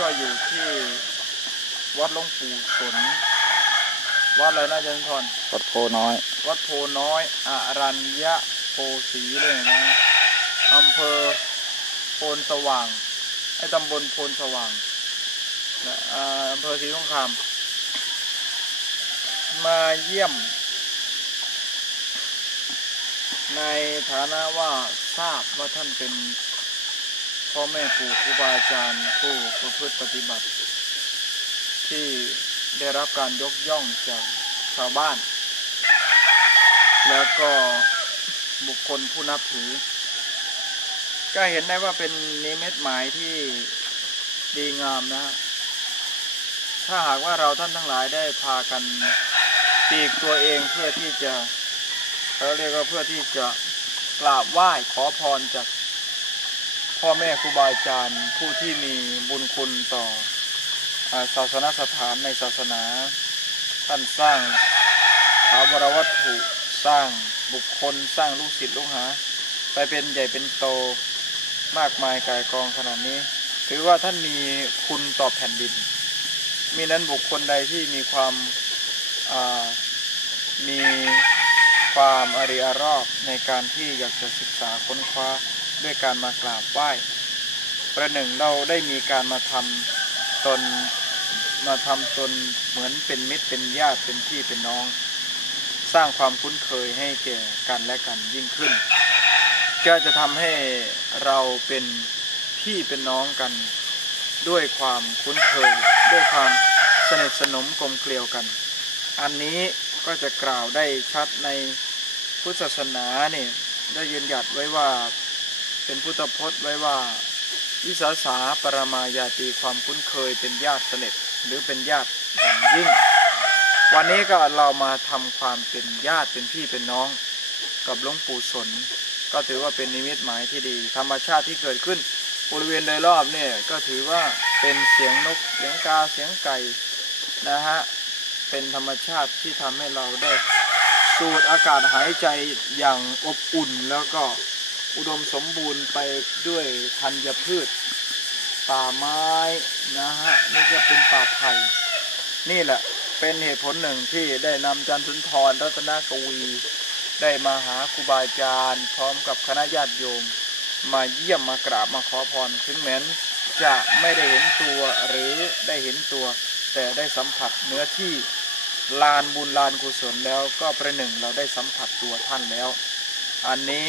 ก็อยู่ที่วัดหลวงปู่สนวัดอะไรนะอาจารย์พรวัดโพน้อยวัดโพน้อยอรัญญโพสีเลยนะอำเภอโพนสว่างตำบลโพนสว่างอำเภอศรีสงครามมาเยี่ยมในฐานะว่าทราบว่าท่านเป็นพ่อแม่ครูบาอาจารย์ผู้ประพฤติปฏิบัติที่ได้รับการยกย่องจากชาวบ้านแล้วก็บุคคลผู้นับถือก็เห็นได้ว่าเป็นนิมิตหมายที่ดีงามนะถ้าหากว่าเราท่านทั้งหลายได้พากันปลีกตัวเองเพื่อที่จะเรียกว่าเพื่อที่จะกราบไหว้ขอพรจากพ่อแม่ครูบาอาจารย์ผู้ที่มีบุญคุณต่อศาสนสถานในศาสนาท่านสร้างถาวรวัตถุสร้างบุคคลสร้างลูกศิษย์ลูกหาไปเป็นใหญ่เป็นโตมากมายกายกองขนาดนี้ถือว่าท่านมีคุณต่อแผ่นดินมีนั้นบุคคลใดที่มีความอริอรอบในการที่อยากจะศึกษาค้นคว้าด้วยการมากราบไหว้ประหนึ่งเราได้มีการมาทำตนเหมือนเป็นมิตรเป็นญาติเป็นพี่เป็นน้องสร้างความคุ้นเคยให้แก่กันและกันยิ่งขึ้นก็จะทำให้เราเป็นพี่เป็นน้องกันด้วยความคุ้นเคยด้วยความสนิทสนมกลมเกลียวกันอันนี้ก็จะกล่าวได้ชัดในพุทธศาสนาเนี่ยได้ยืนหยัดไว้ว่าเป็นพุทธพจน์ไว้ว่าวิสาสาปรมายาติความคุ้นเคยเป็นญาติสนิทหรือเป็นญาติอย่างยิ่งวันนี้ก็เรามาทำความเป็นญาติเป็นพี่เป็นน้องกับหลวงปู่สนก็ถือว่าเป็นนิมิตหมายที่ดีธรรมชาติที่เกิดขึ้นบริเวณโดยรอบเนี่ยก็ถือว่าเป็นเสียงนกเสียงกาเสียงไก่นะฮะเป็นธรรมชาติที่ทำให้เราได้สูดอากาศหายใจอย่างอบอุ่นแล้วก็อุดมสมบูรณ์ไปด้วยธัญพืชป่าไม้นะฮะนี่จะเป็นป่าไผ่นี่แหละเป็นเหตุผลหนึ่งที่ได้นำอาจารย์สุนทรรัตนกวีได้มาหาครูบาอาจารย์พร้อมกับคณะญาติโยมมาเยี่ยมมากราบมาขอพรถึงแม้จะไม่ได้เห็นตัวหรือได้เห็นตัวแต่ได้สัมผัสเนื้อที่ลานบุญลานกุศลแล้วก็ประหนึ่งเราได้สัมผัสตัวท่านแล้วอันนี้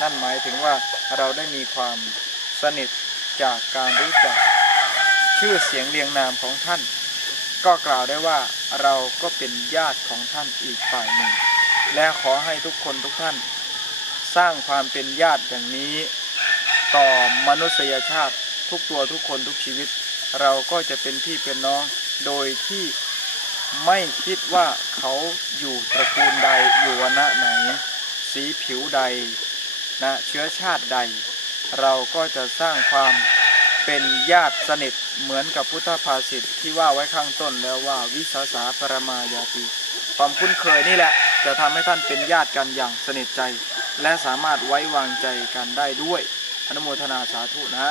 นั่นหมายถึงว่าเราได้มีความสนิทจากการรู้จักชื่อเสียงเรียงนามของท่านก็กล่าวได้ว่าเราก็เป็นญาติของท่านอีกฝ่ายหนึ่งและขอให้ทุกคนทุกท่านสร้างความเป็นญาติอย่างนี้ต่อมนุษยชาติทุกตัวทุกคนทุกชีวิตเราก็จะเป็นพี่เป็นน้องโดยที่ไม่คิดว่าเขาอยู่ตระกูลใดอยู่วรรณะไหนสีผิวใดนะเชื้อชาติใดเราก็จะสร้างความเป็นญาติสนิทเหมือนกับพุทธภาษิตที่ว่าไว้ข้างต้นแล้วว่าวิสาสาปรมายาติความคุ้นเคยนี่แหละจะทำให้ท่านเป็นญาติกันอย่างสนิทใจและสามารถไว้วางใจกันได้ด้วยอนุโมทนาสาธุนะ